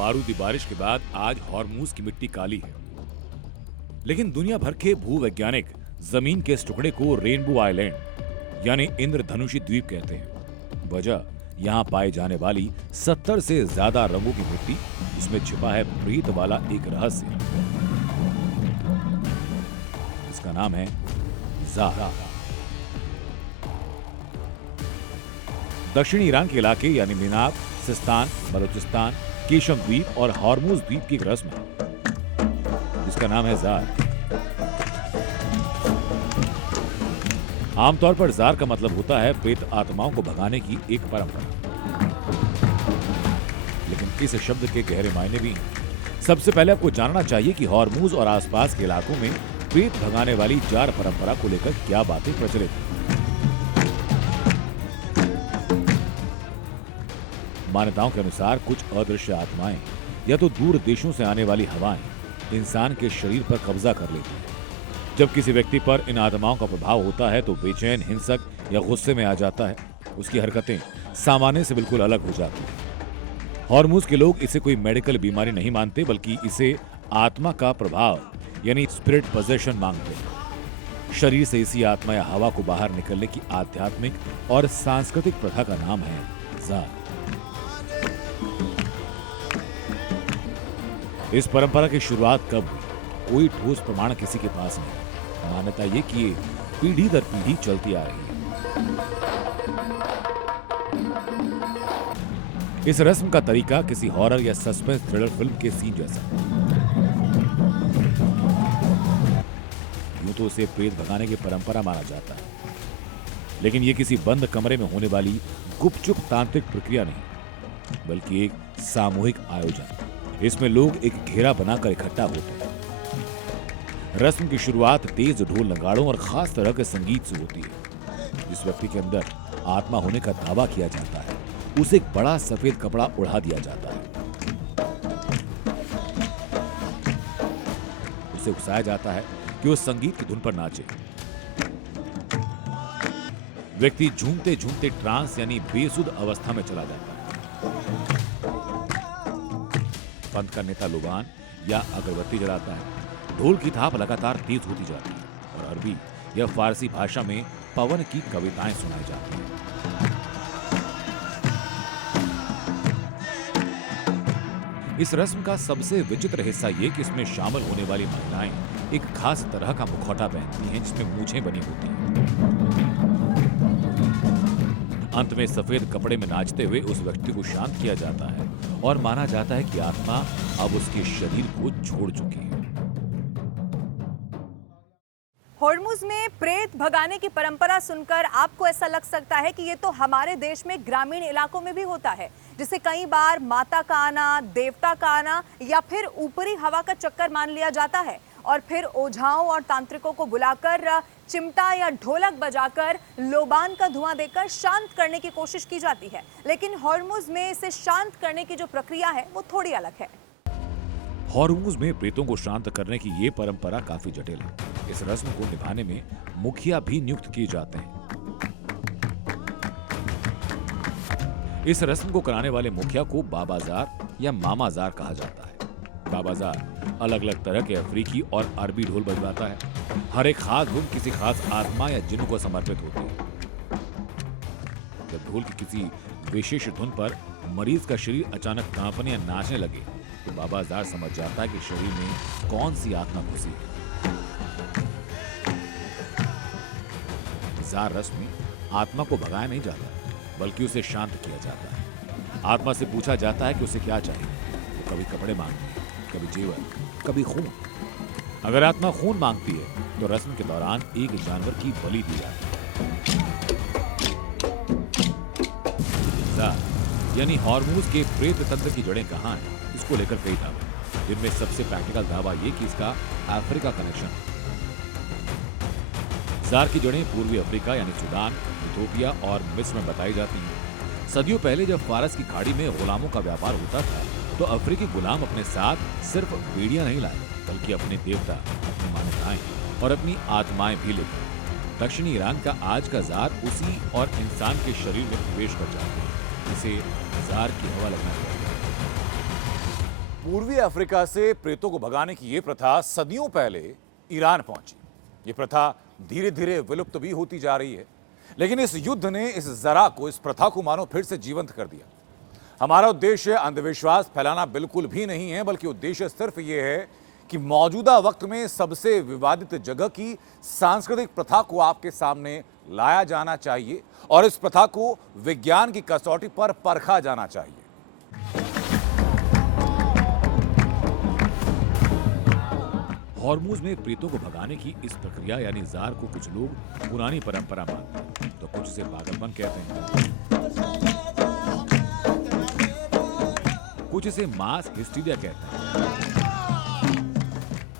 बारूदी बारिश के बाद आज हॉर्मूज की मिट्टी काली है, लेकिन दुनिया भर के भूवैज्ञानिक जमीन के इस टुकड़े को रेनबो आइलैंड यानी इंद्रधनुषी द्वीप कहते हैं। वजह यहाँ पाए जाने वाली 70 से ज्यादा रंगों की मिट्टी, इसमें छिपा है प्रीत वाला एक रहस्य। इसका नाम है ज़ार। दक्षिणी ईरान के इलाके यानी मिनाब, सिस्तान, बलूचिस्तान, केशम द्वीप और हॉर्मूज द्वीप की एक रस्म है जिसका नाम है ज़ार। आमतौर पर ज़ार का मतलब होता है प्रेत आत्माओं को भगाने की एक परंपरा, लेकिन इस शब्द के गहरे मायने भी हैं। सबसे पहले आपको जानना चाहिए कि हॉर्मूज और आसपास के इलाकों में प्रेत भगाने वाली ज़ार परंपरा को लेकर क्या बातें प्रचलित हैं। मान्यताओं के अनुसार कुछ अदृश्य आत्माएं या तो दूर देशों से आने वाली हवाएं इंसान के शरीर पर कब्जा कर लेती हैं। जब किसी व्यक्ति पर इन आत्माओं का प्रभाव होता है तो बेचैन, हिंसक या गुस्से में आ जाता है। उसकी हरकतें सामान्य से बिल्कुल अलग हो जाती हैं। हॉर्मूज के लोग इसे कोई मेडिकल बीमारी नहीं मानते, बल्कि इसे आत्मा का प्रभाव यानी स्पिरिट पोजेशन मानते हैं। शरीर से इसी आत्मा या हवा को बाहर निकलने की आध्यात्मिक और सांस्कृतिक प्रथा का नाम है ज़ार। इस परंपरा की शुरुआत कब हुई, कोई ठोस प्रमाण किसी के पास नहीं। मान्यता ये कि ये पीढ़ी दर पीढ़ी चलती आ रही है। इस रस्म का तरीका किसी हॉरर या सस्पेंस थ्रिलर फिल्म के सीन जैसा। यूं तो इसे प्रेत भगाने की परंपरा माना जाता है, लेकिन ये किसी बंद कमरे में होने वाली गुपचुप तांत्रिक प्रक्रिया नहीं, बल्कि एक सामूहिक आयोजन। इसमें लोग एक घेरा बनाकर इकट्ठा होते हैं। रस्म की शुरुआत तेज ढोल नगाड़ों और खास तरह के संगीत से होती है। जिस व्यक्ति के अंदर आत्मा होने का दावा किया जाता है उसे एक बड़ा सफेद कपड़ा उड़ा दिया जाता है। उसे उकसाया जाता है कि वो संगीत की धुन पर नाचे। व्यक्ति झूमते झूमते ट्रांस यानी बेसुध अवस्था में चला जाता है। पंथ का नेता लुबान या अगरबत्ती जलाता है। ढोल की थाप लगातार तेज होती जाती है और अरबी या फारसी भाषा में पवन की कविताएं सुनाई जाती हैं। इस रस्म का सबसे विचित्र हिस्सा ये कि इसमें शामिल होने वाली महिलाएं एक खास तरह का मुखौटा पहनती हैं जिसमें मूछें बनी होती हैं। अंत में सफेद कपड़े में नाचते हुए उस व्यक्ति को शांत किया जाता है और माना जाता है कि आत्मा अब उसके शरीर को छोड़ चुकी है। हॉर्मूज में प्रेत भगाने की परंपरा सुनकर आपको ऐसा लग सकता है कि ये तो हमारे देश में ग्रामीण इलाकों में भी होता है, जिसे कई बार माता का आना, देवता का आना या फिर ऊपरी हवा का चक्कर मान लिया जाता है और फिर ओझाओं और तांत्रिकों को बुलाकर चिमटा या ढोलक बजाकर लोबान का धुआं देकर शांत करने की कोशिश की जाती है। लेकिन हॉर्मूज में इसे शांत करने की जो प्रक्रिया है वो थोड़ी अलग है। हॉर्मूज में प्रेतों को शांत करने की ये परंपरा काफी जटिल है। इस रस्म को निभाने में मुखिया भी नियुक्त किए जाते हैं। इस रस्म को कराने वाले मुखिया को बाबा ज़ार या मामा ज़ार कहा जाता है। बाबा ज़ार अलग अलग तरह के अफ्रीकी और अरबी ढोल बजवाता है। हर एक खास धुन किसी खास आत्मा या जिन्न को समर्पित होती है। जब ढोल की किसी विशेष धुन पर मरीज का शरीर अचानक कांपने या नाचने लगे तो बाबा ज़ार समझ जाता है कि शरीर में कौन सी आत्मा घुसी है। ज़ार रस्म में आत्मा को भगाया नहीं जाता, बल्कि उसे शांत किया जाता है। आत्मा से पूछा जाता है कि उसे क्या चाहिए। वो कभी कपड़े मांगती है, कभी जेवर, कभी खून। अगर आत्मा खून मांगती है तो रस्म के दौरान एक जानवर की बलि दी जाती है। ज़ार यानी हॉर्मूज के प्रेत तंत्र की जड़ें कहाँ हैं, इसको लेकर कई दावे, जिनमें सबसे प्रैक्टिकल दावा ये कि इसका अफ्रीका कनेक्शन है। ज़ार की जड़ें पूर्वी अफ्रीका यानी सूडान, इथियोपिया और मिस्र में बताई जाती हैं। सदियों पहले जब फारस की खाड़ी में गुलामों का व्यापार होता था तो अफ्रीकी गुलाम अपने साथ सिर्फ बेड़ियां नहीं लाए, बल्कि अपने देवता, अपनी मान्यताएं और अपनी आत्माएं भी ले गए। दक्षिणी ईरान का आज का ज़ार उसी और इंसान के शरीर में प्रवेश कर जाते हैं, जिसे ज़ार की हवा लगना कहते हैं। पूर्वी अफ्रीका से प्रेतों को भगाने की ये प्रथा सदियों पहले ईरान पहुंची। ये प्रथा धीरे धीरे विलुप्त भी होती जा रही है, लेकिन इस युद्ध ने इस जरा को, इस प्रथा को मानो फिर से जीवंत कर दिया। हमारा उद्देश्य अंधविश्वास फैलाना बिल्कुल भी नहीं है, बल्कि उद्देश्य सिर्फ ये है कि मौजूदा वक्त में सबसे विवादित जगह की सांस्कृतिक प्रथा को आपके सामने लाया जाना चाहिए और इस प्रथा को विज्ञान की कसौटी पर परखा जाना चाहिए। हॉर्मुज में प्रेतों को भगाने की इस प्रक्रिया यानी जार को कुछ लोग पुरानी परंपरा मानते हैं, तो कुछ इसे पागलपन कहते हैं, कुछ इसे मास हिस्टीरिया कहते हैं,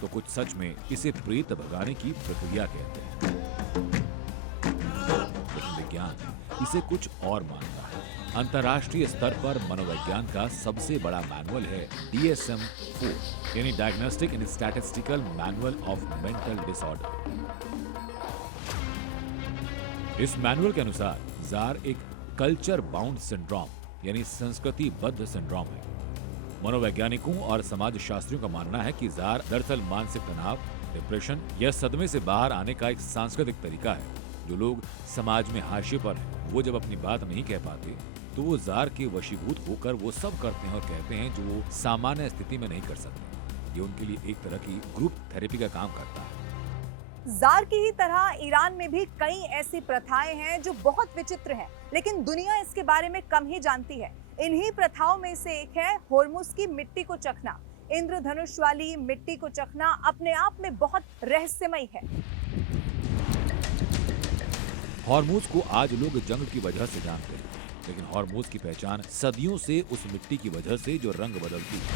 तो कुछ सच में इसे प्रेत भगाने की प्रक्रिया कहते हैं। लेकिन विज्ञान इसे कुछ और मानता है। अंतर्राष्ट्रीय स्तर पर मनोविज्ञान का सबसे बड़ा मैनुअल है DSM-4 यानी diagnostic and statistical manual of mental disorder. इस मैनुअल के अनुसार जार एक कल्चर बाउंड सिंड्रोम यानी संस्कृतिबद्ध सिंड्रोम है। मनोवैज्ञानिकों और समाजशास्त्रियों का मानना है कि जार दरअसल मानसिक तनाव, डिप्रेशन या सदमे से बाहर आने का एक सांस्कृतिक तरीका है। जो लोग समाज में हाशिए पर हैं, वो जब अपनी बात नहीं कह पाते तो वो जार के वशीभूत होकर वो सब करते हैं और कहते हैं जो वो सामान्य स्थिति में नहीं कर सकते। ये उनके लिए एक तरह की ग्रुप थेरेपी का काम करता है। जार की ही तरह ईरान में भी कई ऐसी प्रथाएं हैं जो बहुत विचित्र हैं, लेकिन दुनिया इसके बारे में कम ही जानती है। इन्हीं प्रथाओं में से एक है होर्मुज की मिट्टी को चखना। इंद्रधनुष वाली मिट्टी को चखना अपने आप में बहुत रहस्यमयी है। हॉर्मुज को आज लोग जंग की वजह से जानते हैं, लेकिन हॉर्मुज की पहचान सदियों से उस मिट्टी की वजह से जो रंग बदलती है।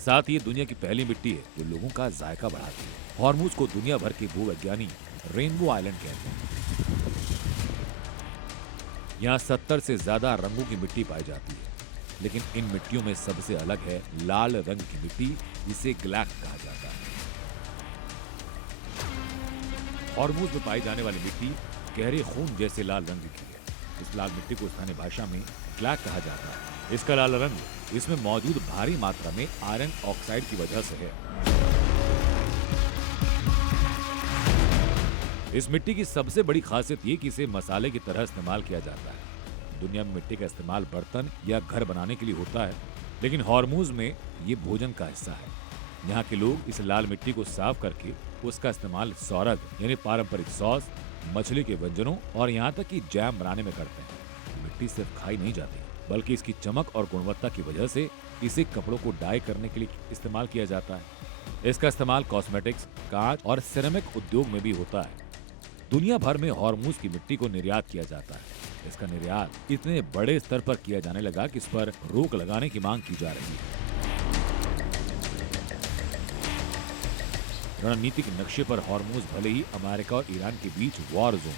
साथ ही दुनिया की पहली मिट्टी है जो लोगों का जायका बढ़ाती है। हॉर्मुज को दुनिया भर के भूवैज्ञानिक रेनबो आइलैंड कहते हैं। यहाँ 70 से ज्यादा रंगों की मिट्टी पाई जाती है, लेकिन इन मिट्टियों में सबसे अलग है लाल रंग की मिट्टी, जिसे ग्लैक कहा जाता है। हॉर्मुज में पाई जाने वाली मिट्टी गहरे खून जैसे लाल रंग की है। इस लाल मिट्टी को स्थानीय भाषा में ग्लैक कहा जाता है। इसका लाल रंग इसमें मौजूद भारी मात्रा में आयरन ऑक्साइड की वजह से है। इस मिट्टी की सबसे बड़ी खासियत ये कि इसे मसाले की तरह इस्तेमाल किया जाता है। दुनिया में मिट्टी का इस्तेमाल बर्तन या घर बनाने के लिए होता है, लेकिन हॉर्मुज में ये भोजन का हिस्सा है। यहाँ के लोग इस लाल मिट्टी को साफ करके उसका इस्तेमाल सौरग यानी पारंपरिक सॉस, मछली के व्यंजनों और यहाँ तक कि जैम बनाने में करते हैं। मिट्टी सिर्फ खाई नहीं जाती, बल्कि इसकी चमक और गुणवत्ता की वजह से इसे कपड़ों को डाई करने के लिए इस्तेमाल किया जाता है। इसका इस्तेमाल कॉस्मेटिक्स, कांच और सिरेमिक उद्योग में भी होता है। दुनिया भर में हॉर्मुज की मिट्टी को निर्यात किया जाता है। इसका निर्यात इतने बड़े स्तर पर किया जाने लगा कि इस पर रोक लगाने की मांग की जा रही है। रणनीतिक नक्शे पर हॉर्मुज भले ही अमेरिका और ईरान के बीच वॉर जोन,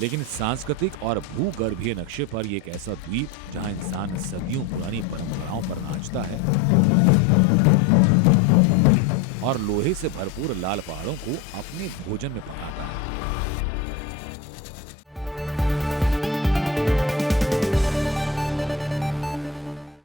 लेकिन सांस्कृतिक और भूगर्भीय नक्शे पर ये एक ऐसा द्वीप जहां इंसान सदियों पुरानी परंपराओं पर नाचता है और लोहे से भरपूर लाल पहाड़ों को अपने भोजन में पकाता है।